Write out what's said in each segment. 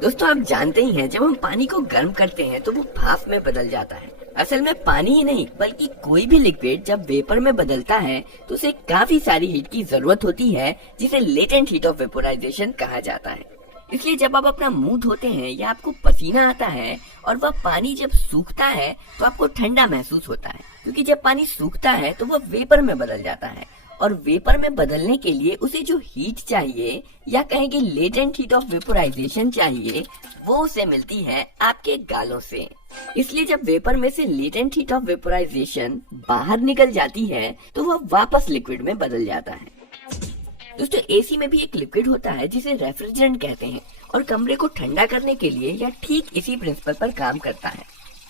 दोस्तों आप जानते ही हैं, जब हम पानी को गर्म करते हैं तो वो भाप में बदल जाता है। असल में पानी ही नहीं बल्कि कोई भी लिक्विड जब वेपर में बदलता है तो उसे काफी सारी हीट की जरूरत होती है, जिसे लेटेंट हीट ऑफ वेपोराइजेशन कहा जाता है। इसलिए जब आप अपना मुंह धोते हैं या आपको पसीना आता है और वह पानी जब सूखता है तो आपको ठंडा महसूस होता है, क्योंकि जब पानी सूखता है तो वह वेपर में बदल जाता है और वेपर में बदलने के लिए उसे जो हीट चाहिए या कहेंगे लेटेंट हीट ऑफ वेपोराइजेशन चाहिए, वो उसे मिलती है आपके गालों से। इसलिए जब वेपर में से लेटेंट हीट ऑफ वेपोराइजेशन बाहर निकल जाती है तो वह वापस लिक्विड में बदल जाता है। दोस्तों एसी में भी एक लिक्विड होता है जिसे रेफ्रिजरेंट कहते हैं और कमरे को ठंडा करने के लिए या ठीक इसी प्रिंसिपल पर काम करता है।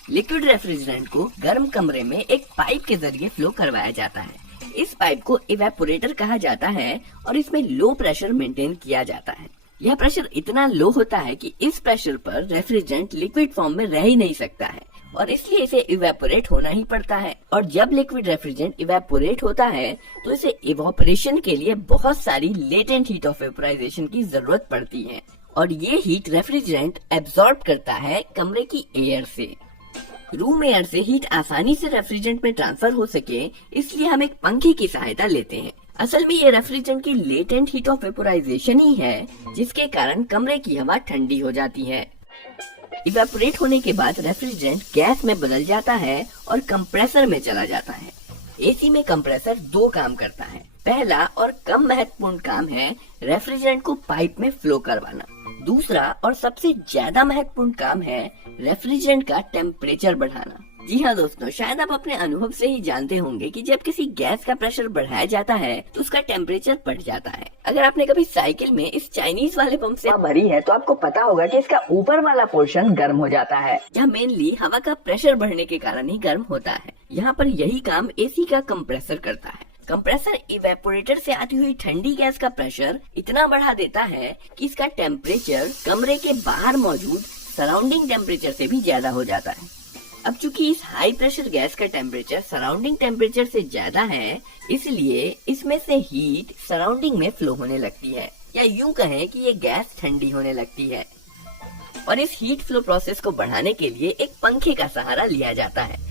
लिक्विड रेफ्रिजरेंट को गर्म कमरे में एक पाइप के जरिए फ्लो करवाया जाता है। इस पाइप को इवेपोरेटर कहा जाता है और इसमें लो प्रेशर मेंटेन किया जाता है। यह प्रेशर इतना लो होता है कि इस प्रेशर पर रेफ्रिजरेंट लिक्विड फॉर्म में रह ही नहीं सकता है और इसलिए इसे इवेपोरेट होना ही पड़ता है। और जब लिक्विड रेफ्रिजरेंट इवेपोरेट होता है तो इसे इवेपोरेशन के लिए बहुत सारी लेटेंट हीट ऑफ वेपोराइजेशन की जरूरत पड़ती है और ये हीट रेफ्रिजरेंट एब्सॉर्ब करता है कमरे की एयर से। रूम एयर से हीट आसानी से रेफ्रिजरेंट में ट्रांसफर हो सके, इसलिए हम एक पंखे की सहायता लेते हैं। असल में ये रेफ्रिजरेंट की लेटेंट हीट ऑफ वेपोराइजेशन ही है जिसके कारण कमरे की हवा ठंडी हो जाती है। इवेपोरेट होने के बाद रेफ्रिजरेंट गैस में बदल जाता है और कंप्रेसर में चला जाता है। एसी में कंप्रेसर दो काम करता है। पहला और कम महत्वपूर्ण काम है रेफ्रिजरेंट को पाइप में फ्लो करवाना। दूसरा और सबसे ज्यादा महत्वपूर्ण काम है रेफ्रिजरेंट का टेम्परेचर बढ़ाना। जी हाँ दोस्तों, शायद आप अपने अनुभव से ही जानते होंगे कि जब किसी गैस का प्रेशर बढ़ाया जाता है तो उसका टेम्परेचर बढ़ जाता है। अगर आपने कभी साइकिल में इस चाइनीज वाले पंप से भरी है तो आपको पता होगा कि इसका ऊपर वाला पोर्शन गर्म हो जाता है। यह मेनली हवा का प्रेशर बढ़ने के कारण ही गर्म होता है। यहाँ पर यही काम एसी का कंप्रेसर करता है। कंप्रेसर इवेपोरेटर से आती हुई ठंडी गैस का प्रेशर इतना बढ़ा देता है कि इसका टेम्परेचर कमरे के बाहर मौजूद सराउंडिंग टेम्परेचर से भी ज्यादा हो जाता है। अब चूंकि इस हाई प्रेशर गैस का टेम्परेचर सराउंडिंग टेम्परेचर से ज्यादा है, इसलिए इसमें से हीट सराउंडिंग में फ्लो होने लगती है, या यूं कहें कि ये गैस ठंडी होने लगती है। और इस हीट फ्लो प्रोसेस को बढ़ाने के लिए एक पंखे का सहारा लिया जाता है।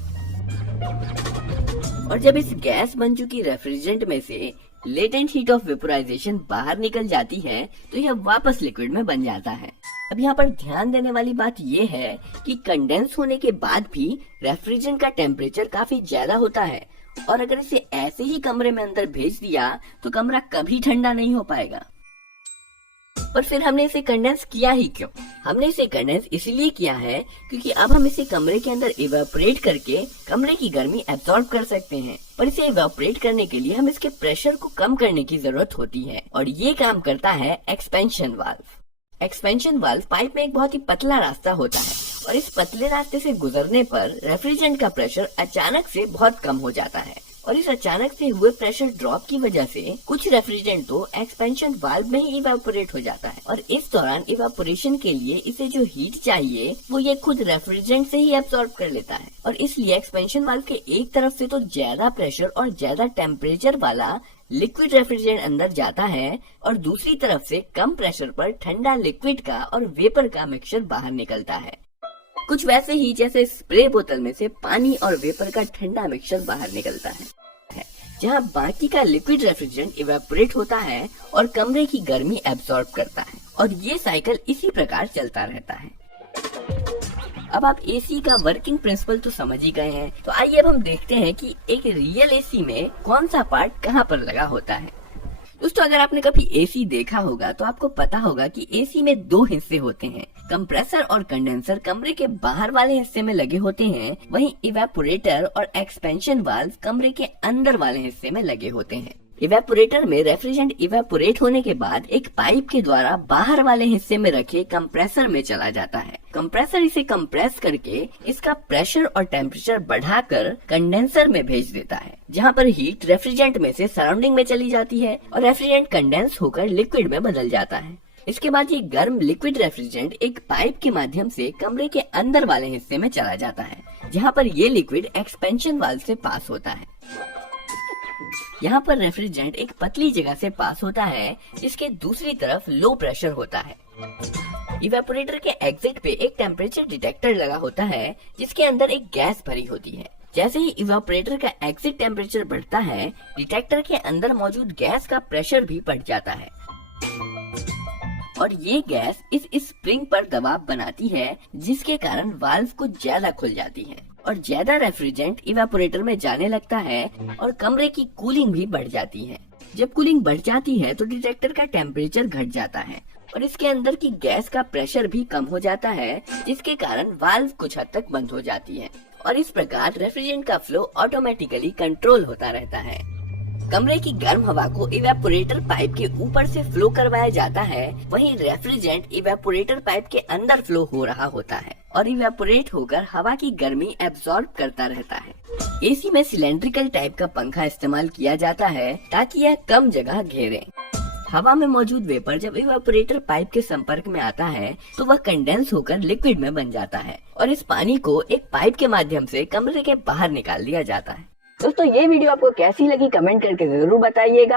और जब इस गैस बन चुकी रेफ्रिजरेंट में से लेटेंट हीट ऑफ वेपोराइजेशन बाहर निकल जाती है तो यह वापस लिक्विड में बन जाता है। अब यहाँ पर ध्यान देने वाली बात ये है कि कंडेंस होने के बाद भी रेफ्रिजरेंट का टेम्परेचर काफी ज्यादा होता है और अगर इसे ऐसे ही कमरे में अंदर भेज दिया तो कमरा कभी ठंडा नहीं हो पाएगा। और फिर हमने इसे कंडेंस किया ही क्यों? हमने इसे कंडेंस इसलिए किया है क्योंकि अब हम इसे कमरे के अंदर इवेपोरेट करके कमरे की गर्मी एब्सॉर्ब कर सकते हैं। पर इसे इवेपोरेट करने के लिए हम इसके प्रेशर को कम करने की जरूरत होती है और ये काम करता है expansion valve. Expansion valve pipe में एक बहुत ही पतला रास्ता होता है और इस पतले रास्ते से गुजरने पर रेफ्रिजरेंट का प्रेशर अचानक से बहुत कम हो जाता है और इस अचानक से हुए प्रेशर ड्रॉप की वजह से कुछ रेफ्रिजरेंट तो एक्सपेंशन वाल्व में ही इवेपोरेट हो जाता है और इस दौरान इवेपोरेशन के लिए इसे जो हीट चाहिए वो ये खुद रेफ्रिजरेंट से ही एब्सॉर्ब कर लेता है और इसलिए एक्सपेंशन वाल्व के एक तरफ से तो ज्यादा प्रेशर और ज्यादा टेम्परेचर वाला लिक्विड रेफ्रिजरेंट अंदर जाता है और दूसरी तरफ से कम प्रेशर पर ठंडा लिक्विड का और वेपर का मिक्सचर बाहर निकलता है। कुछ वैसे ही जैसे स्प्रे बोतल में से पानी और वेपर का ठंडा मिक्सचर बाहर निकलता है, जहां बाकी का लिक्विड रेफ्रिजरेंट इवेपोरेट होता है और कमरे की गर्मी एब्सॉर्ब करता है और ये साइकिल इसी प्रकार चलता रहता है। अब आप एसी का वर्किंग प्रिंसिपल तो समझ ही गए हैं, तो आइए अब हम देखते हैं कि एक रियल एसी में कौन सा पार्ट कहाँ पर लगा होता है। दोस्तों अगर आपने कभी एसी देखा होगा तो आपको पता होगा कि एसी में दो हिस्से होते हैं। कंप्रेसर और कंडेंसर कमरे के बाहर वाले हिस्से में लगे होते हैं, वहीं इवेपोरेटर और एक्सपेंशन वाल्व कमरे के अंदर वाले हिस्से में लगे होते हैं। इवेपोरेटर में रेफ्रिजरेंट इवेपोरेट होने के बाद एक पाइप के द्वारा बाहर वाले हिस्से में रखे कंप्रेसर में चला जाता है। कंप्रेसर इसे कंप्रेस करके इसका प्रेशर और टेम्परेचर बढ़ाकर कंडेंसर में भेज देता है, जहां पर हीट रेफ्रिजरेंट में से सराउंडिंग में चली जाती है और रेफ्रिजरेंट कंडेंस होकर लिक्विड में बदल जाता है। इसके बाद ये गर्म लिक्विड रेफ्रिजरेंट एक पाइप के माध्यम से कमरे के अंदर वाले हिस्से में चला जाता है, जहाँ पर ये लिक्विड एक्सपेंशन वाल्व से पास होता है। यहाँ पर रेफ्रिजरेंट एक पतली जगह से पास होता है जिसके दूसरी तरफ लो प्रेशर होता है। इवेपोरेटर के एग्जिट पे एक टेम्परेचर डिटेक्टर लगा होता है जिसके अंदर एक गैस भरी होती है। जैसे ही इवेपोरेटर का एग्जिट टेम्परेचर बढ़ता है, डिटेक्टर के अंदर मौजूद गैस का प्रेशर भी बढ़ जाता है और ये गैस इस स्प्रिंग पर दबाव बनाती है जिसके कारण वाल्व कुछ ज्यादा खुल जाती है और ज्यादा रेफ्रिजरेंट इवेपोरेटर में जाने लगता है और कमरे की कूलिंग भी बढ़ जाती है। जब कूलिंग बढ़ जाती है तो डिटेक्टर का टेम्परेचर घट जाता है और इसके अंदर की गैस का प्रेशर भी कम हो जाता है जिसके कारण वाल्व कुछ हद तक बंद हो जाती है और इस प्रकार रेफ्रिजरेंट का फ्लो ऑटोमेटिकली कंट्रोल होता रहता है। कमरे की गर्म हवा को इवेपोरेटर पाइप के ऊपर से फ्लो करवाया जाता है, वहीं रेफ्रिजरेंट इवेपोरेटर पाइप के अंदर फ्लो हो रहा होता है और इवेपोरेट होकर हवा की गर्मी एब्सॉर्ब करता रहता है। एसी में सिलेंड्रिकल टाइप का पंखा इस्तेमाल किया जाता है ताकि यह कम जगह घेरे। हवा में मौजूद वेपर जब इवेपोरेटर पाइप के संपर्क में आता है तो वह कंडेंस होकर लिक्विड में बन जाता है और इस पानी को एक पाइप के माध्यम से कमरे के बाहर निकाल दिया जाता है। दोस्तों ये वीडियो आपको कैसी लगी कमेंट करके जरूर बताइएगा।